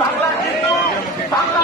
Bangla Bangla